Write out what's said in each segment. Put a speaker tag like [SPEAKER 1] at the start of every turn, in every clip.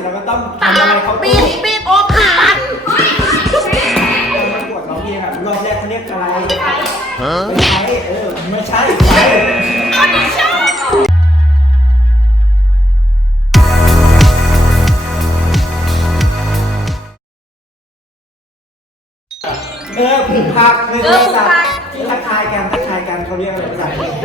[SPEAKER 1] เราก็ต้องทำอะไรเขา
[SPEAKER 2] ปีบโอ๊ผ่าน
[SPEAKER 1] มันกดเราพี่ครับรอบแรกเขาเรียกอะไรไม่ใช่ไม่ใช่ไฟผูกพักในโทรศัพท์ที่ทักทายกันเขาเรียกอะไรภาษาอังกฤษ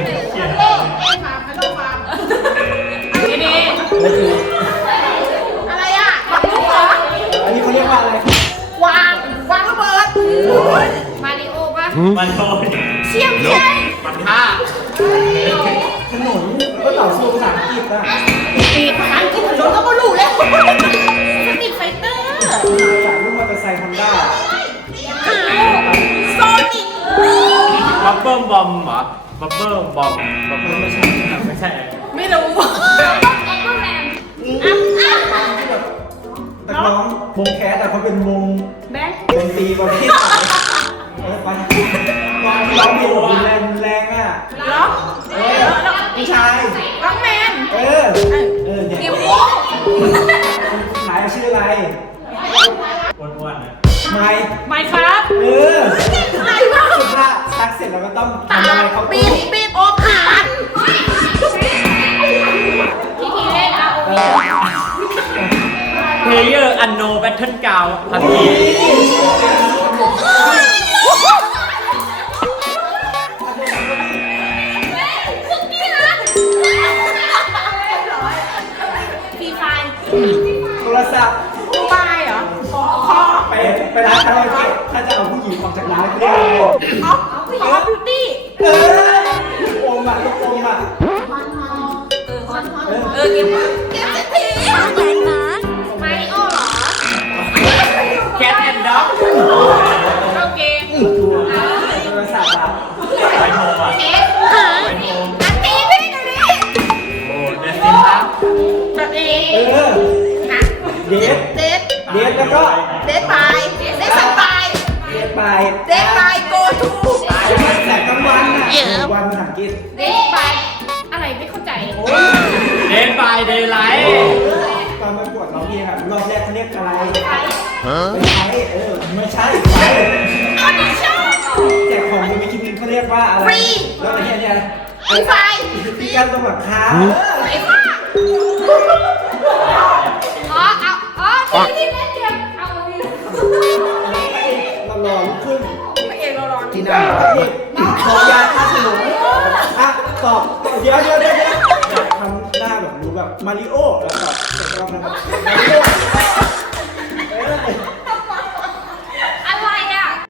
[SPEAKER 2] อะไรอ่ะวางลูกเหรอ
[SPEAKER 1] อันนี้เขาเรียกว่าอะไร
[SPEAKER 2] วางระเบิดมาริโอป่ะ
[SPEAKER 3] มันโดน
[SPEAKER 2] เชี่ยมใช่
[SPEAKER 3] มันฆ่า
[SPEAKER 1] ถนนก็ต่อสู้ภาษาอังกฤษอ่ะ
[SPEAKER 2] ปีภาษาอังกฤษถนนก็ไม่รู้แล้วสติไฟเตอร์
[SPEAKER 1] จากรุ่นมอเตอร์ไซค์ฮอนด้า
[SPEAKER 2] โซนิก
[SPEAKER 3] บับเบิ้ลบอมเหรอบับเบิ้ลบอมบับเบิ้ลไม่ใช่ไม่ใช่
[SPEAKER 2] ไม่รู้
[SPEAKER 1] แต่น้องวงแคสแต่เขาเป็นวง
[SPEAKER 2] แบงค์
[SPEAKER 1] ดนตรีประเภทไปร้องเพลงแบบแรงอ่ะ
[SPEAKER 2] ล็อก
[SPEAKER 1] ผู้ชาย
[SPEAKER 2] ล็อกแมน
[SPEAKER 1] เนี่ย
[SPEAKER 2] เกมโอ้
[SPEAKER 1] ขายชื่ออะไร
[SPEAKER 3] อ้วนๆนะ
[SPEAKER 2] ไม่ครับ อะไรวะ
[SPEAKER 1] สุดท้ายซักเสร็จเราก็ต้องทำอะไรเขา
[SPEAKER 2] ปีบโอ๊ผ่านที่ทีเล่นเอา
[SPEAKER 3] เพลเยอร์อันโนแบทเทิลกาวทันที
[SPEAKER 2] ฟรีไฟ
[SPEAKER 1] โทรศัพท์
[SPEAKER 2] โมบายเหรอคอ
[SPEAKER 1] ไปร้านคาราโอเกะถ้าจะเอาผู้หญิงออกจากร้านเรียกอะไร
[SPEAKER 2] ออฟบิวตี้
[SPEAKER 1] ลูกอมอ่ะลูกอมอ่ะ
[SPEAKER 2] เกมเศรษฐีมาริโอเหรอ
[SPEAKER 3] แคทแอนด์ด็อก
[SPEAKER 2] เข้าเกม
[SPEAKER 1] โทรศัพท์อ่ะ
[SPEAKER 3] ไปโมอ่ะ
[SPEAKER 2] เค้กอันตีพี่ดูดิ
[SPEAKER 3] โอ้เดซินครับ
[SPEAKER 2] แบบเอง
[SPEAKER 1] เดท
[SPEAKER 2] เดท
[SPEAKER 1] แล้วก็
[SPEAKER 2] เดทไปเดทสันไป
[SPEAKER 1] เดทไป
[SPEAKER 2] เดทไปโกทู
[SPEAKER 1] แสงกลางวันอ่ะวันภาษาอังกฤษ
[SPEAKER 2] เดทไปอะไรไม่เข้าใจ
[SPEAKER 3] เดนบายเดย์ไลท์
[SPEAKER 1] ตอนประกวดเราพี่ครับรอบแรกเขาเรียกอะไรไม่ใช่ไม่ใช่ไฟ
[SPEAKER 2] ออดิชั่น
[SPEAKER 1] แจกของมีคิมินเขาเรียกว่าอะไรแล้วอันนี้
[SPEAKER 2] ฟรีไฟ
[SPEAKER 1] ที่การตรงหลังคา
[SPEAKER 2] ไอ้ฟ้าที่เล่นเกมเอาดิ
[SPEAKER 1] เรารอลุกขึ้น
[SPEAKER 2] พระเอกเราร้อน
[SPEAKER 1] ที่นั่งขอยาฆ่าฉลงอ่ะตอบเดี๋ยวอยากทำหน้าแบบรู้แบบมาริโอแล้วตอบเสร็จแล้วทำ